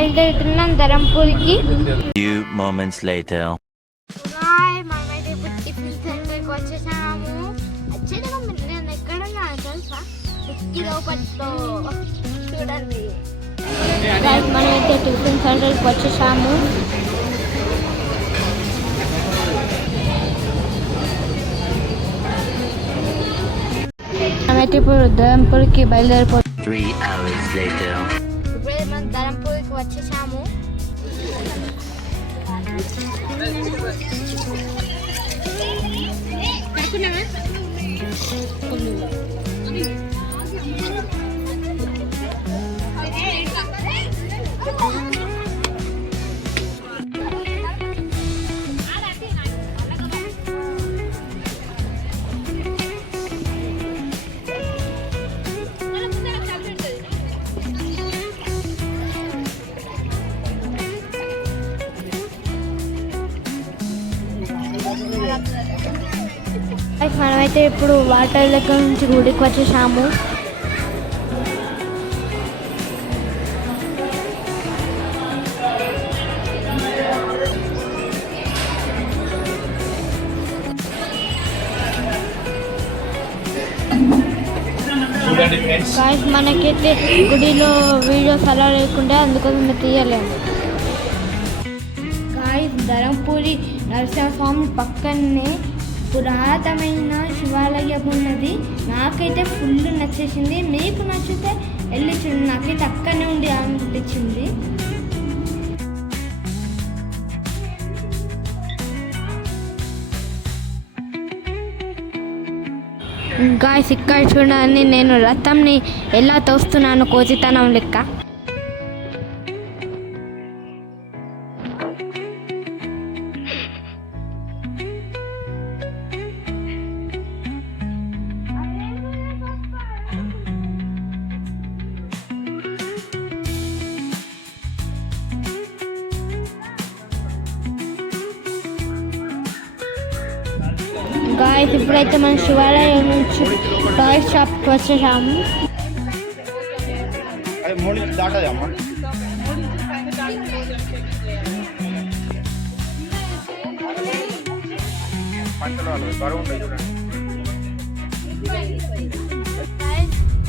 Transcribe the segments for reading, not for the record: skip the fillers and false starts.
బయలుదేరుతున్నాం ధరంపూర్కి. Few moments later. మనమైతే ఇప్పుడు టిఫిన్ సెంటర్కి వచ్చేసాము. నేను ఎక్కడున్నా తెలుసా, పట్టులో చూడండి. మనమైతే టిఫిన్ సెంటర్కి వచ్చేసాము. మనమైతే ఇప్పుడు ధరంపూర్కి బయలుదేరిపోతాం. 3 hours later. ఇప్పుడే మనం ధరంపూర్కి వచ్చేసాము. మనమైతే ఇప్పుడు వాటర్ దగ్గర నుంచి గుడికి వచ్చేసాము. గాయ్స్ మనకైతే గుడిలో వీడియోస్ అలా లేకుండా అందుకోసం తీయలేము. గాయ్స్ ధరంపూరి నరసింహస్వామి పక్కనే పురాతనమైన శివాలయం ఉన్నది. నాకైతే ఫుల్ నచ్చేసింది. మీకు నచ్చితే వెళ్ళి చూడండి. నాకైతే అక్కడనే ఉండి అనిపించింది. గాయ్స్ ఇక్కడ చూడండి, నేను రథంని ఎలా తోస్తున్నాను కోతితనం లెక్క. గాయ్స్ ఇప్పుడైతే మనం శివాలయం నుంచి టాయ్ షాప్కి వచ్చేసాము.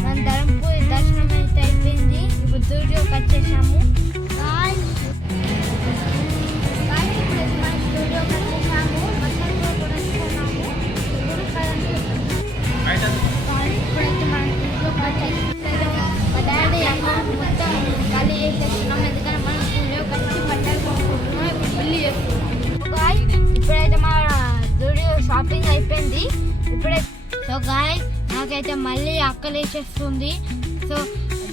మన ధరంపూర్ దర్శనం అయితే అయిపోయింది. ఇప్పుడు స్టూడియోకి వచ్చేసాము. ఇప్పుడైతే మా స్టూడియో షాపింగ్ అయిపోయింది. సో గాయ్స్ నాకైతే మళ్ళీ ఆకలేసేస్తుంది. సో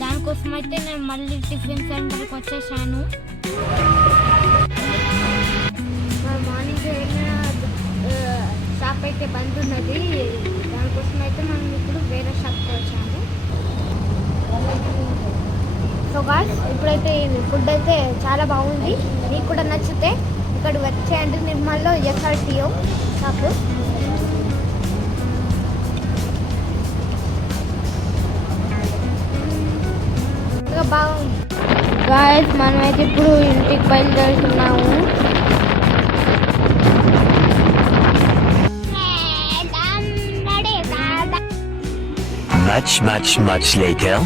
దానికోసం అయితే నేను మళ్ళీ టిఫిన్ సెంటర్కి వచ్చేసాను. మార్నింగ్ షాప్ అయితే బంద్ ఉన్నది. దానికోసం అయితే మనం ఇప్పుడు వేరే షాప్కి వచ్చాము. సో గాయ్స్ ఇప్పుడైతే ఫుడ్ అయితే చాలా బాగుంది. మీకు కూడా నచ్చితే ఇక్కడ వచ్చేయండి. నిర్మల్లో SRTO షాప్. బాగుంది. గాయ్స్ మనమైతే ఇప్పుడు ఇంటికి బయలుదేరుతున్నాము. Much later.